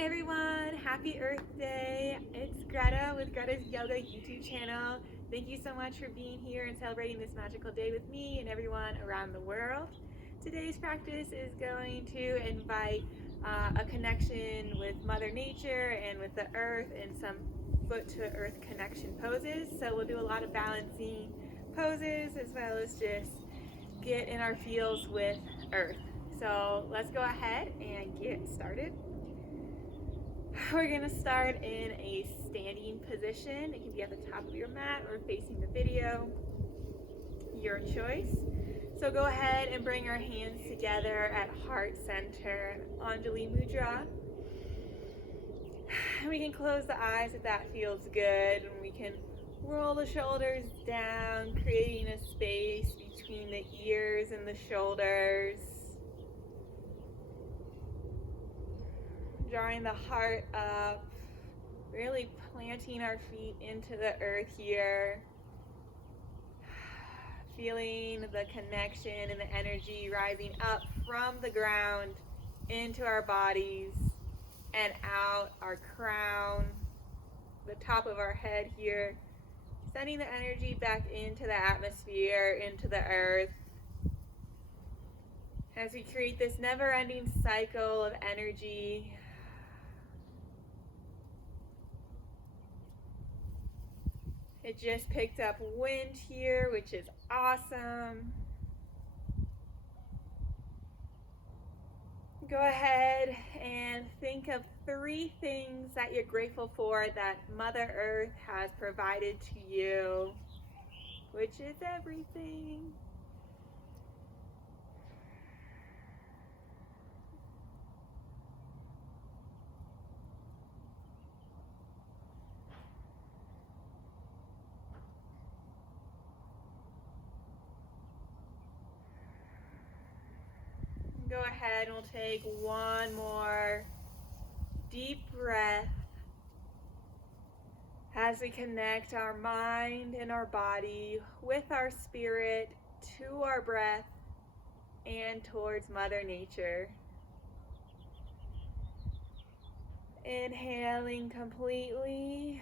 Hi everyone, happy Earth Day. It's Greta with Greta's Yoga YouTube channel. Thank you so much for being here and celebrating this magical day with me and everyone around the world. Today's practice is going to invite a connection with Mother Nature and with the earth and some foot to earth connection poses. So we'll do a lot of balancing poses as well as just get in our feels with earth. So let's go ahead and get started. We're going to start in a standing position. It can be at the top of your mat or facing the video, your choice. So go ahead and bring our hands together at heart center, Anjali Mudra. We can close the eyes if that feels good, and we can roll the shoulders down, creating a space between the ears and the shoulders. Drawing the heart up, really planting our feet into the earth here. Feeling the connection and the energy rising up from the ground into our bodies and out our crown, the top of our head here. Sending the energy back into the atmosphere, into the earth. As we create this never-ending cycle of energy. It just picked up wind here, which is awesome. Go ahead and think of 3 things that you're grateful for that Mother Earth has provided to you, which is everything. Go ahead and we'll take one more deep breath as we connect our mind and our body with our spirit to our breath and towards Mother Nature. Inhaling completely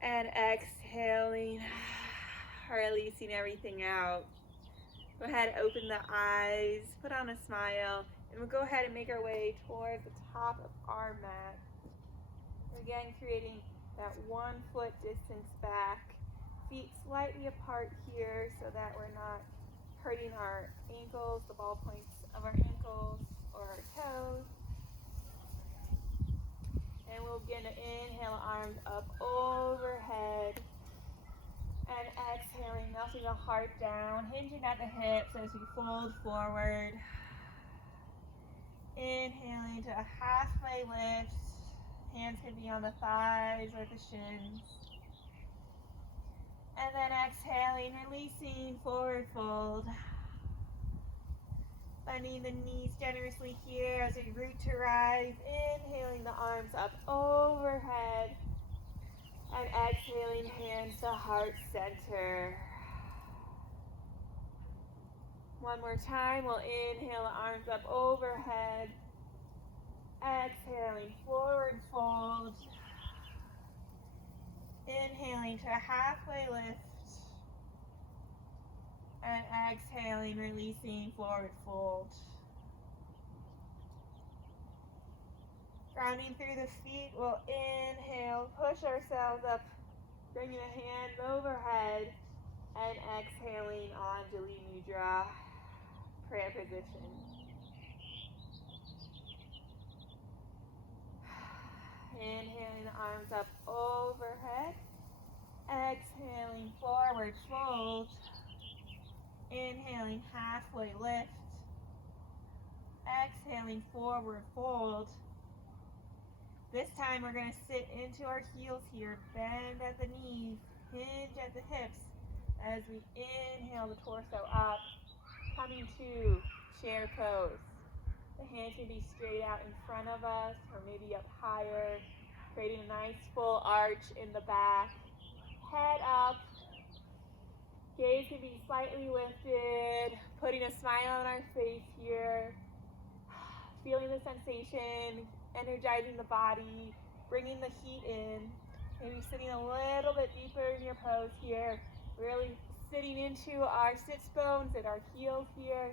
and exhaling, releasing everything out. Go ahead, open the eyes, put on a smile, and we'll go ahead and make our way towards the top of our mat. Again, creating that 1 foot distance back, feet slightly apart here so that we're not hurting our ankles, the ball points of our ankles or our toes. And we'll begin to inhale, arms up overhead. And exhaling, melting the heart down, hinging at the hips as we fold forward. Inhaling to a halfway lift. Hands can be on the thighs or the shins. And then exhaling, releasing, forward fold. Bending the knees generously here as we root to rise. Inhaling the arms up overhead. And exhaling, hands to heart center. One more time, we'll inhale, arms up overhead. Exhaling, forward fold. Inhaling to a halfway lift. And exhaling, releasing, forward fold. Grounding through the feet, we'll inhale, push ourselves up, bringing a hand overhead, and exhaling, Anjali Mudra, prayer position. Inhaling the arms up overhead, exhaling, forward fold, inhaling, halfway lift, exhaling, forward fold. This time we're going to sit into our heels here, bend at the knees, hinge at the hips as we inhale the torso up, coming to chair pose. The hands can be straight out in front of us or maybe up higher, creating a nice full arch in the back. Head up, gaze can be slightly lifted, putting a smile on our face here. feeling the sensation, energizing the body, bringing the heat in. Maybe sitting a little bit deeper in your pose here, really sitting into our sits bones and our heels here.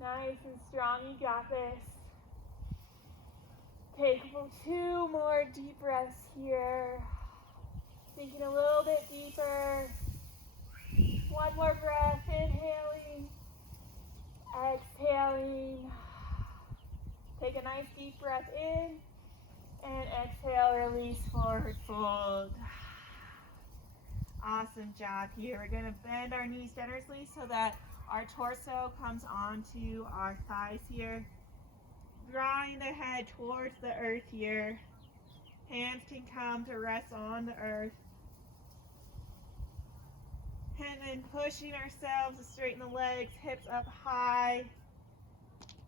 Nice and strong, you got this. Take 2 more deep breaths here. Sinking a little bit deeper. 1 more breath, inhaling, exhaling. Take a nice deep breath in, and exhale, release, forward fold. Awesome job here. We're going to bend our knees generously so that our torso comes onto our thighs here. Drawing the head towards the earth here. Hands can come to rest on the earth. And then pushing ourselves to straighten the legs, hips up high.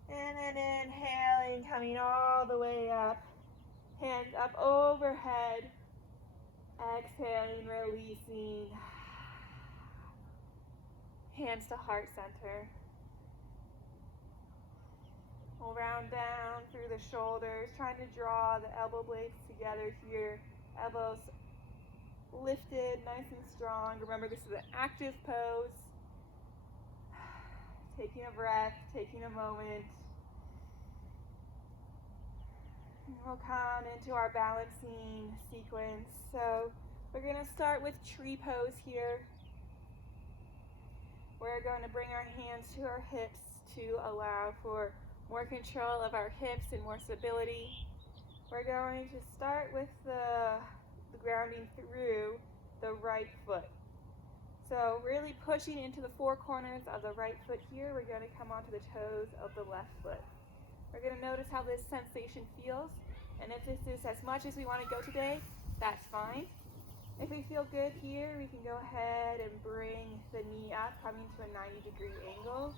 And then inhaling, coming all the way up. Hands up overhead. Exhaling, releasing. Hands to heart center. We'll round down through the shoulders, trying to draw the elbow blades together here. Elbows lifted, nice and strong. Remember, this is an active pose. Taking a breath, taking a moment. And we'll come into our balancing sequence. So we're going to start with tree pose here. We're going to bring our hands to our hips to allow for more control of our hips and more stability. We're going to start with the grounding through the right foot. So really pushing into the 4 corners of the right foot here. We're going to come onto the toes of the left foot. We're going to notice how this sensation feels. And if this is as much as we want to go today, that's fine. If we feel good here, we can go ahead and bring the knee up, coming to a 90-degree angle,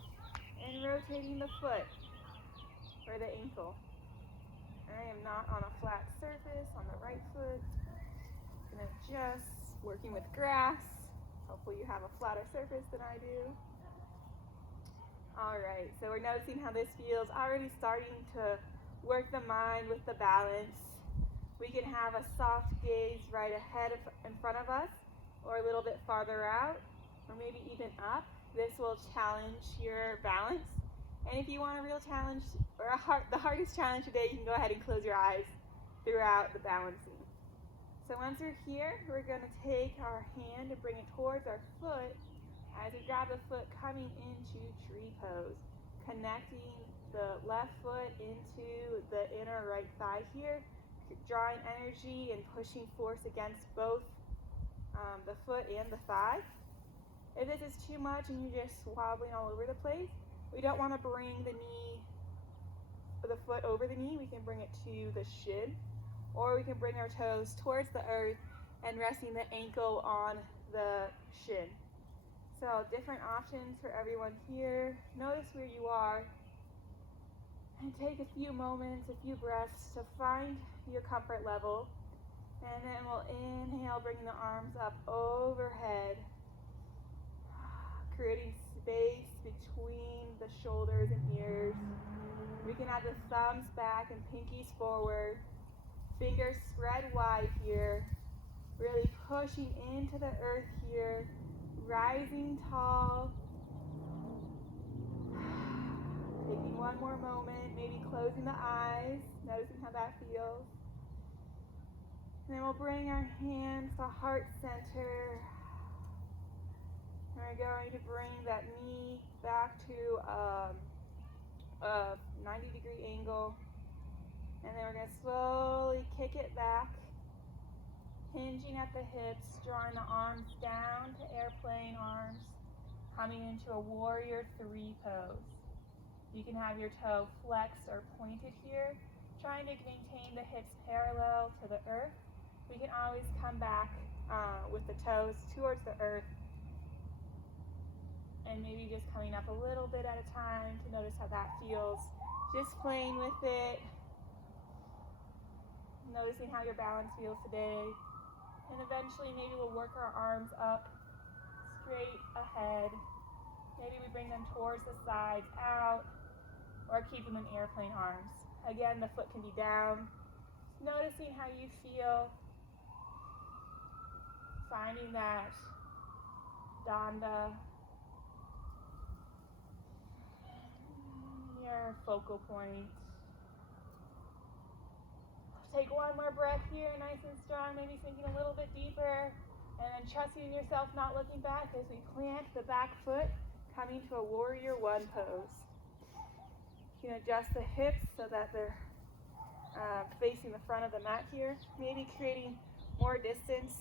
and rotating the foot or the ankle. I am not on a flat surface on the right foot. I'm going to just working with grass. Hopefully you have a flatter surface than I do. All right, so we're noticing how this feels, already starting to work the mind with the balance. We can have a soft gaze right ahead in front of us, or a little bit farther out, or maybe even up. This will challenge your balance. And if you want a real challenge, or the hardest challenge today, you can go ahead and close your eyes throughout the balancing. So once we're here, we're going to take our hand and bring it towards our foot as we grab the foot coming into tree pose, connecting the left foot into the inner right thigh here, drawing energy and pushing force against both the foot and the thigh. If this is too much and you're just wobbling all over the place, we don't want to bring the foot over the knee. We can bring it to the shin, or we can bring our toes towards the earth and resting the ankle on the shin. So different options for everyone here. Notice where you are and take a few moments, a few breaths to find your comfort level. And then we'll inhale, bringing the arms up overhead, creating space between the shoulders and ears. We can have the thumbs back and pinkies forward. Fingers spread wide here. Really pushing into the earth here. Rising tall. Taking one more moment, maybe closing the eyes, noticing how that feels. And then we'll bring our hands to heart center. And we're going to bring that knee back to a 90-degree angle. And then we're going to slowly kick it back, hinging at the hips, drawing the arms down to airplane arms, coming into a warrior 3 pose. You can have your toe flexed or pointed here, trying to maintain the hips parallel to the earth. We can always come back with the toes towards the earth, and maybe just coming up a little bit at a time to notice how that feels. Just playing with it, noticing how your balance feels today. And eventually maybe we'll work our arms up straight ahead. Maybe we bring them towards the sides, out. or keeping them airplane arms. Again, the foot can be down. Noticing how you feel. Finding that danda, your focal point. Take one more breath here, nice and strong, maybe sinking a little bit deeper, and then trusting in yourself, not looking back as we plant the back foot, coming to a warrior one pose. You can adjust the hips so that they're facing the front of the mat here, maybe creating more distance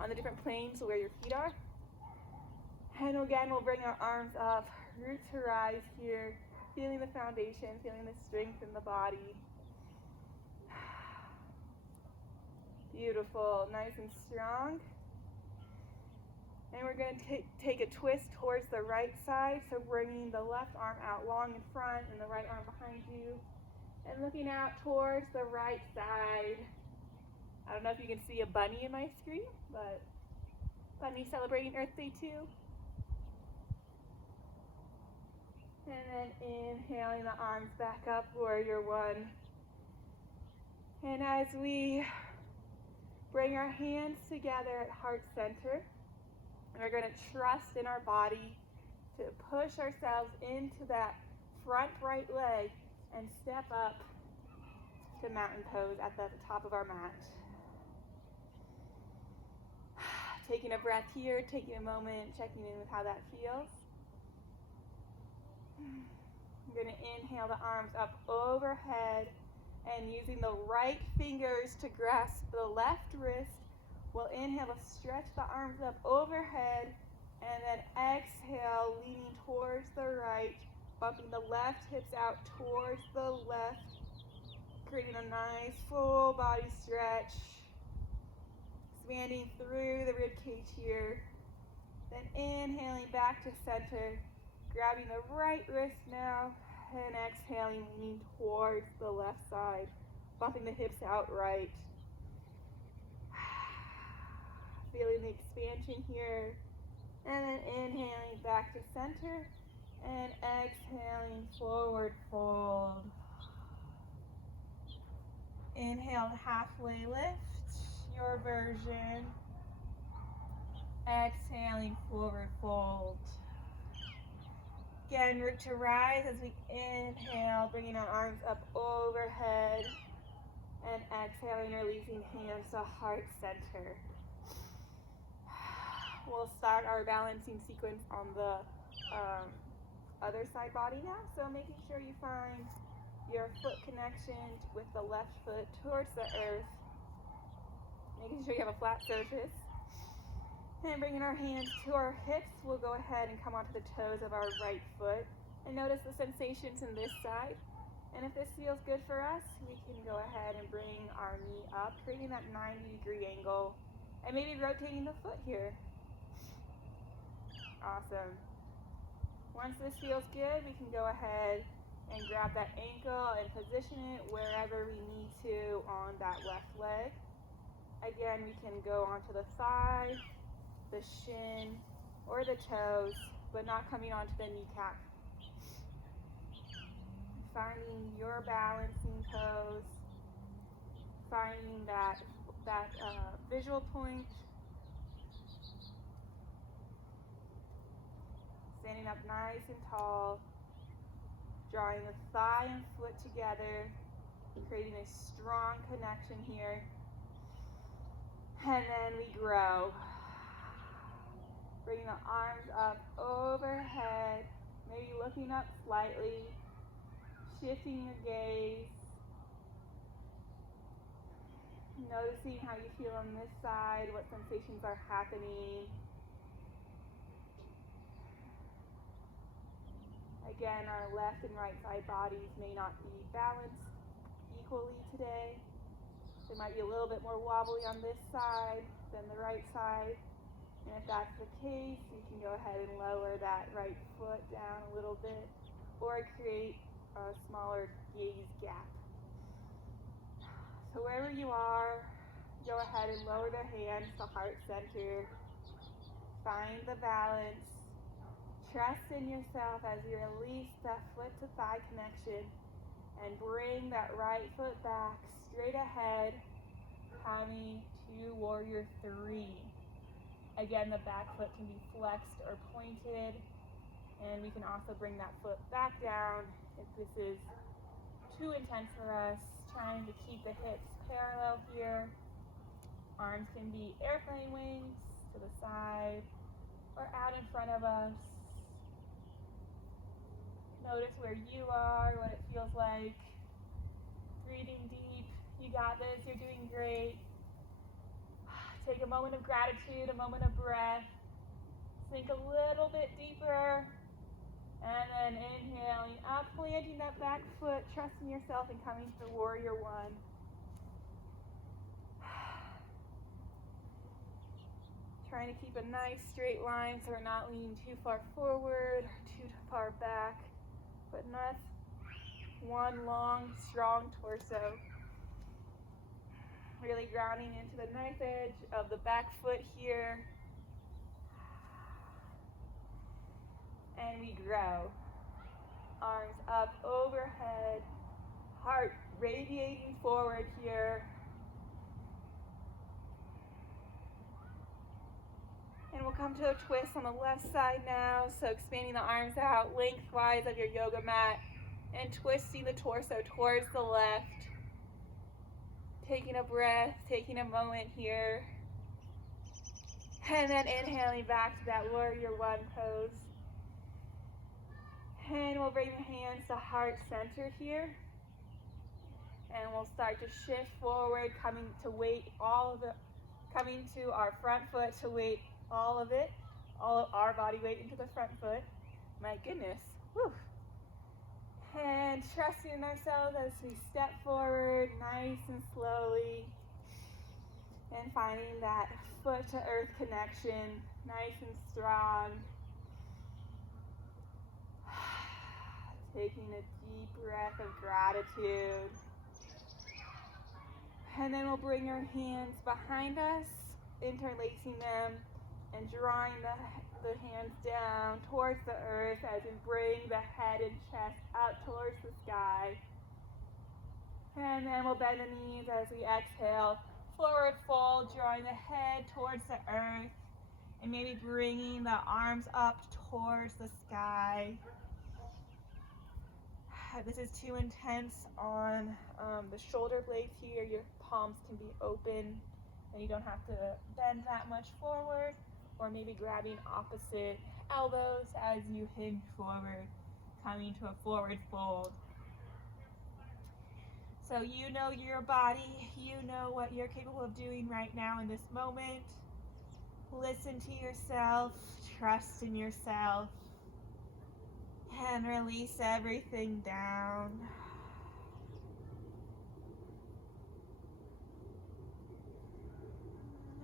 on the different planes where your feet are. And again, we'll bring our arms up, root to rise here, feeling the foundation, feeling the strength in the body. Beautiful, nice and strong. And we're going to take a twist towards the right side, so bringing the left arm out long in front and the right arm behind you, and looking out towards the right side. I don't know if you can see a bunny in my screen, but bunny celebrating Earth Day too. And then inhaling the arms back up, warrior one. And as we bring our hands together at heart center, and we're going to trust in our body to push ourselves into that front right leg and step up to mountain pose at the top of our mat. Taking a breath here, taking a moment, checking in with how that feels. We're going to inhale the arms up overhead and using the right fingers to grasp the left wrist. We'll inhale to stretch the arms up overhead and then exhale, leaning towards the right, bumping the left hips out towards the left, creating a nice full body stretch, expanding through the rib cage here. Then inhaling back to center, grabbing the right wrist now, and exhaling, leaning towards the left side, bumping the hips out right. Feeling the expansion here, and then inhaling back to center, and exhaling, forward fold. Inhale, halfway lift, your version. Exhaling, forward fold. Again, root to rise as we inhale, bringing our arms up overhead, and exhaling, releasing hands to heart center. We'll start our balancing sequence on the other side body now, so making sure you find your foot connection with the left foot towards the earth, making sure you have a flat surface. And bringing our hands to our hips, we'll go ahead and come onto the toes of our right foot and notice the sensations in this side. And if this feels good for us, we can go ahead and bring our knee up, creating that 90-degree angle, and maybe rotating the foot here. Awesome. Once this feels good, we can go ahead and grab that ankle and position it wherever we need to on that left leg. Again, we can go onto the thigh, the shin, or the toes, but not coming onto the kneecap. Finding your balancing pose, finding that visual point. Standing up nice and tall, drawing the thigh and foot together, creating a strong connection here. And then we grow. Bringing the arms up overhead, maybe looking up slightly, shifting your gaze. Noticing how you feel on this side, what sensations are happening. Again, our left and right side bodies may not be balanced equally today. They might be a little bit more wobbly on this side than the right side. And if that's the case, you can go ahead and lower that right foot down a little bit or create a smaller gaze gap. So wherever you are, go ahead and lower the hands to heart center. Find the balance. Trust in yourself as you release that foot to thigh connection and bring that right foot back straight ahead, coming to warrior 3. Again, the back foot can be flexed or pointed, and we can also bring that foot back down if this is too intense for us, trying to keep the hips parallel here. Arms can be airplane wings to the side or out in front of us. Notice where you are, what it feels like. Breathing deep. You got this. You're doing great. Take a moment of gratitude, a moment of breath. Sink a little bit deeper. And then inhaling up, planting that back foot, trusting yourself and coming to warrior 1. Trying to keep a nice straight line so we're not leaning too far forward or too far back, but not one long, strong torso. Really grounding into the knife edge of the back foot here. And we grow. Arms up overhead, heart radiating forward here. And we'll come to a twist on the left side now. So expanding the arms out lengthwise of your yoga mat and twisting the torso towards the left. Taking a breath, taking a moment here. And then inhaling back to that warrior 1 pose. And we'll bring the hands to heart center here. And we'll start to shift forward, coming to our front foot to weight all of it, all of our body weight into the front foot. My goodness. Whew. And trusting in ourselves as we step forward nice and slowly. And finding that foot to earth connection, nice and strong. Taking a deep breath of gratitude. And then we'll bring our hands behind us, interlacing them and drawing the hands down towards the earth as we bring the head and chest up towards the sky. And then we'll bend the knees as we exhale. Forward fold, drawing the head towards the earth and maybe bringing the arms up towards the sky. This is too intense on the shoulder blades here. Your palms can be open and you don't have to bend that much forward, or maybe grabbing opposite elbows as you hinge forward, coming to a forward fold. So you know your body, you know what you're capable of doing right now in this moment. Listen to yourself, trust in yourself, and release everything down.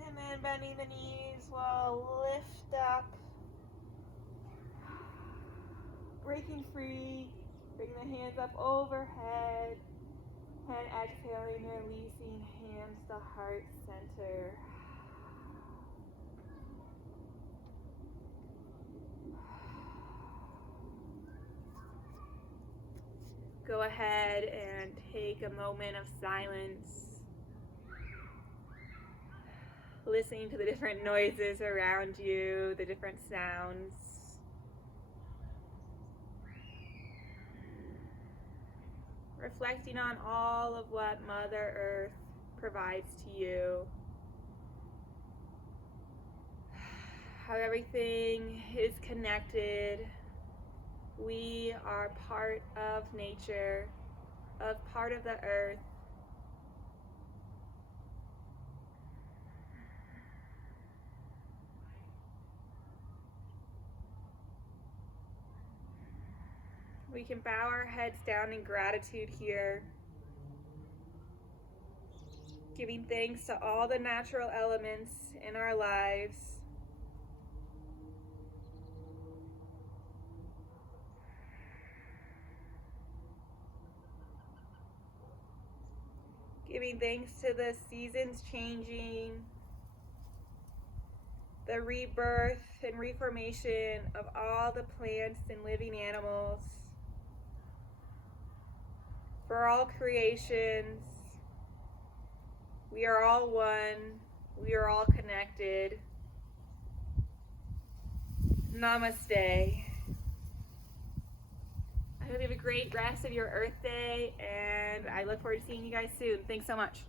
And then bending the knees, we'll lift up, breaking free, bring the hands up overhead, and exhaling, releasing hands to heart center. Go ahead and take a moment of silence, listening to the different noises around you, the different sounds. Reflecting on all of what Mother Earth provides to you. How everything is connected. We are part of nature, part of the earth. We can bow our heads down in gratitude here, giving thanks to all the natural elements in our lives. Giving thanks to the seasons changing, the rebirth and reformation of all the plants and living animals, for all creations. We are all one. We are all connected. Namaste. I hope you have a great rest of your Earth Day, and I look forward to seeing you guys soon. Thanks so much.